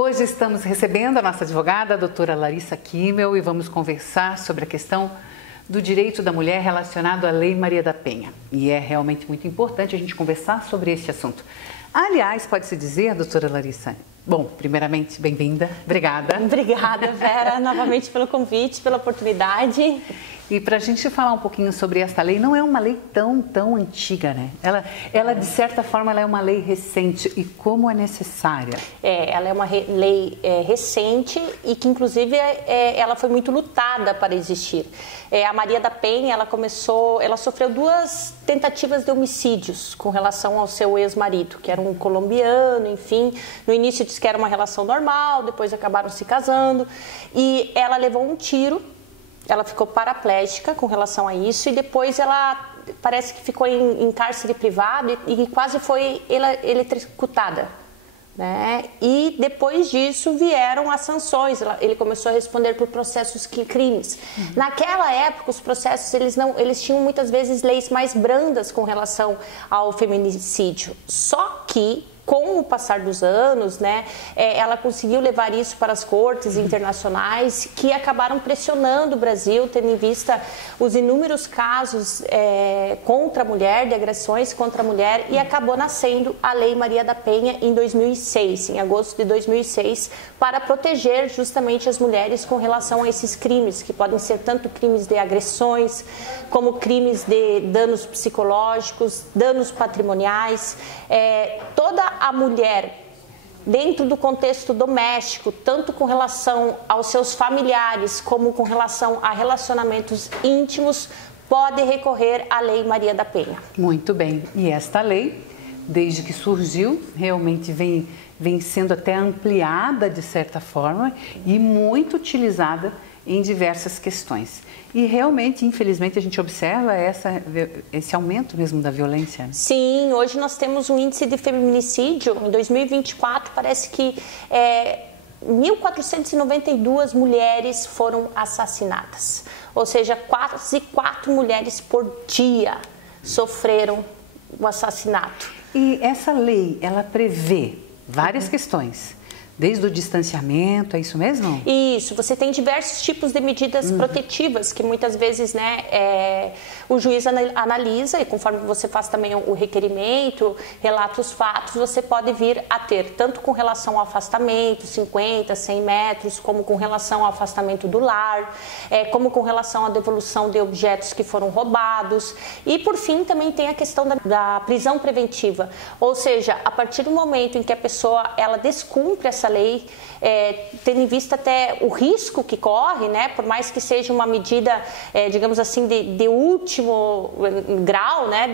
Hoje estamos recebendo a nossa advogada, a doutora Larissa Kimmel, e vamos conversar sobre a questão do direito da mulher relacionado à Lei Maria da Penha. E é realmente muito importante a gente conversar sobre este assunto. Aliás, pode-se dizer, doutora Larissa, bom, primeiramente, bem-vinda, obrigada. Obrigada, Vera, novamente pelo convite, pela oportunidade. E para a gente falar um pouquinho sobre esta lei, não é uma lei tão antiga, né? Ela de certa forma, ela é uma lei recente. E como é necessária? Ela é uma lei recente e que, inclusive, ela foi muito lutada para existir. A Maria da Penha, ela sofreu 2 tentativas de homicídios com relação ao seu ex-marido, que era um colombiano, enfim. No início disse que era uma relação normal, depois acabaram se casando. E ela levou um tiro. Ela ficou paraplégica com relação a isso e depois ela parece que ficou em cárcere privado e quase foi eletrocutada, né? E depois disso vieram as sanções. Ele começou a responder por processos crimes. Naquela época os processos eles tinham muitas vezes leis mais brandas com relação ao feminicídio. Só que com o passar dos anos, né, ela conseguiu levar isso para as cortes internacionais que acabaram pressionando o Brasil, tendo em vista os inúmeros casos contra a mulher, de agressões contra a mulher, e acabou nascendo a Lei Maria da Penha em 2006, em agosto de 2006, para proteger justamente as mulheres com relação a esses crimes, que podem ser tanto crimes de agressões, como crimes de danos psicológicos, danos patrimoniais, toda a mulher, dentro do contexto doméstico, tanto com relação aos seus familiares, como com relação a relacionamentos íntimos, pode recorrer à Lei Maria da Penha. Muito bem. E esta lei, desde que surgiu, realmente vem sendo até ampliada de certa forma e muito utilizada em diversas questões. E realmente, infelizmente, a gente observa esse aumento mesmo da violência. Sim, hoje nós temos um índice de feminicídio. Em 2024, parece que 1.492 mulheres foram assassinadas. Ou seja, quase 4 mulheres por dia sofreram o assassinato. E essa lei, ela prevê várias questões. Desde o distanciamento, é isso mesmo? Isso, você tem diversos tipos de medidas protetivas que muitas vezes, né, o juiz analisa e conforme você faz também o requerimento, relata os fatos, você pode vir a ter, tanto com relação ao afastamento, 50, 100 metros, como com relação ao afastamento do lar, como com relação à devolução de objetos que foram roubados. E, por fim, também tem a questão da prisão preventiva, ou seja, a partir do momento em que a pessoa ela descumpre essa lei, tendo em vista até o risco que corre, né, por mais que seja uma medida, digamos assim, de último grau, né,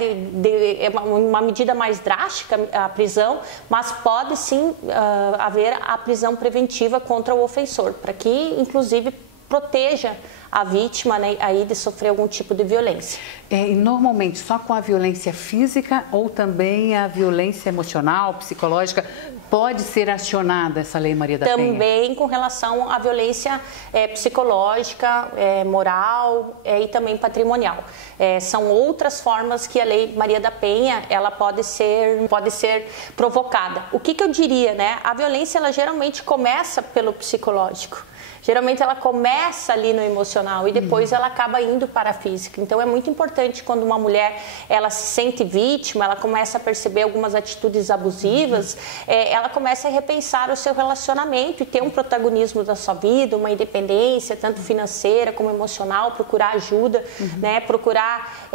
uma medida mais drástica, a prisão, mas pode sim haver a prisão preventiva contra o ofensor, para que, inclusive, proteja a vítima, né, aí de sofrer algum tipo de violência. E normalmente só com a violência física ou também a violência emocional, psicológica, pode ser acionada essa Lei Maria da Penha? Também com relação à violência psicológica, moral e também patrimonial. São outras formas que a Lei Maria da Penha ela pode ser provocada. O que eu diria, né? A violência ela geralmente começa pelo psicológico. Geralmente ela começa ali no emocional e depois ela acaba indo para a física. Então é muito importante quando uma mulher ela se sente vítima, ela começa a perceber algumas atitudes abusivas, ela começa a repensar o seu relacionamento e ter um protagonismo da sua vida, uma independência, tanto financeira como emocional, procurar ajuda, né? Procurar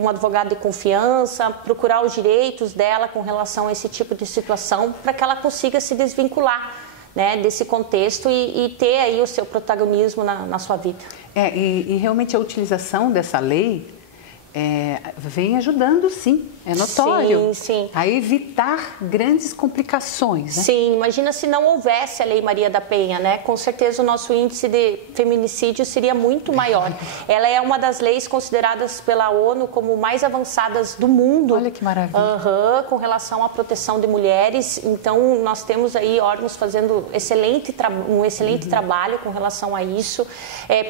um advogado de confiança, procurar os direitos dela com relação a esse tipo de situação para que ela consiga se desvincular, né, desse contexto e ter aí o seu protagonismo na sua vida. E realmente a utilização dessa lei vem ajudando, sim, é notório, sim. a evitar grandes complicações, né? Sim, imagina se não houvesse a Lei Maria da Penha, né? Com certeza o nosso índice de feminicídio seria muito maior. Ela é uma das leis consideradas pela ONU como mais avançadas do mundo. Olha que maravilha. Com relação à proteção de mulheres. Então, nós temos aí órgãos fazendo um excelente trabalho com relação a isso,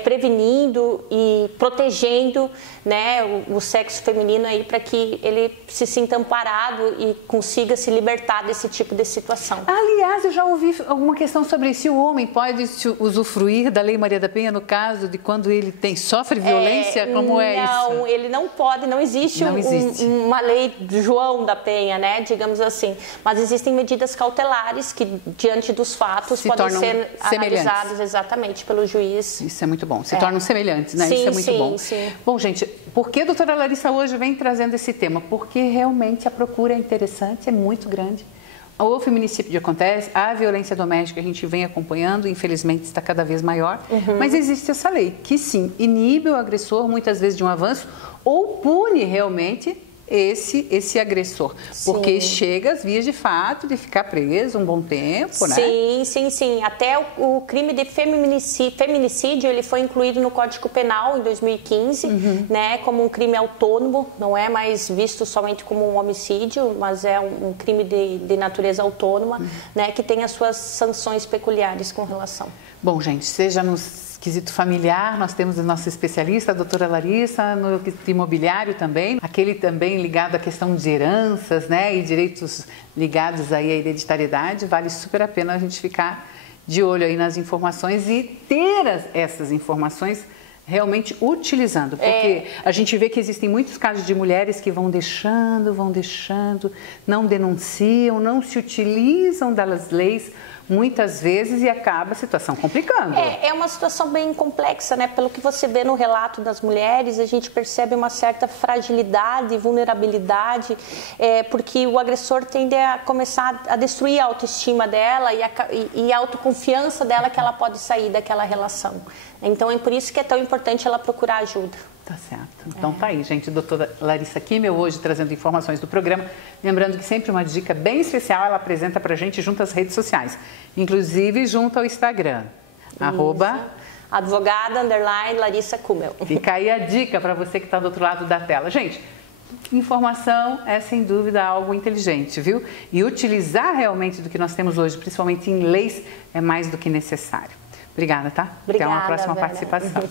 prevenindo e protegendo, né, o sexo feminino aí para que ele se sinta amparado e consiga se libertar desse tipo de situação. Aliás, eu já ouvi alguma questão sobre se o homem pode usufruir da Lei Maria da Penha no caso de quando ele sofre violência, como é isso? Não, ele não pode, não existe uma lei de João da Penha, né, digamos assim, mas existem medidas cautelares que, diante dos fatos, podem ser analisadas exatamente pelo juiz. Isso é muito bom, se tornam semelhantes, né? Sim, isso é muito bom. Sim. Bom, gente, por que a doutora Larissa hoje vem trazendo esse tema? Porque realmente a procura é interessante, é muito grande. O feminicídio acontece, a violência doméstica a gente vem acompanhando, infelizmente está cada vez maior, mas existe essa lei que sim, inibe o agressor muitas vezes de um avanço ou pune realmente esse agressor, porque chega às vias de fato de ficar preso um bom tempo, né? Sim. Até o crime de feminicídio, ele foi incluído no Código Penal em 2015, né, como um crime autônomo, não é mais visto somente como um homicídio, mas é um crime de natureza autônoma, né, que tem as suas sanções peculiares com relação. Bom, gente, seja nos quesito familiar, nós temos a nossa especialista, a doutora Larissa, no imobiliário também, aquele também ligado à questão de heranças, né, e direitos ligados aí à hereditariedade, vale super a pena a gente ficar de olho aí nas informações e ter essas informações realmente utilizando, porque a gente vê que existem muitos casos de mulheres que vão deixando, não denunciam, não se utilizam das leis muitas vezes e acaba a situação complicando. É uma situação bem complexa, né? Pelo que você vê no relato das mulheres, a gente percebe uma certa fragilidade, vulnerabilidade, porque o agressor tende a começar a destruir a autoestima dela e a autoconfiança dela que ela pode sair daquela relação. Então é por isso que é tão importante ela procurar ajuda. Tá certo. Então tá aí, gente. Doutora Larissa Kimmel hoje trazendo informações do programa. Lembrando que sempre uma dica bem especial ela apresenta pra gente junto às redes sociais. Inclusive junto ao Instagram. @advogada_Larissa Kimmel. Fica aí a dica para você que está do outro lado da tela. Gente, informação é sem dúvida algo inteligente, viu? E utilizar realmente do que nós temos hoje, principalmente em leis, é mais do que necessário. Obrigada, tá? Obrigada, até uma próxima Vera. participação.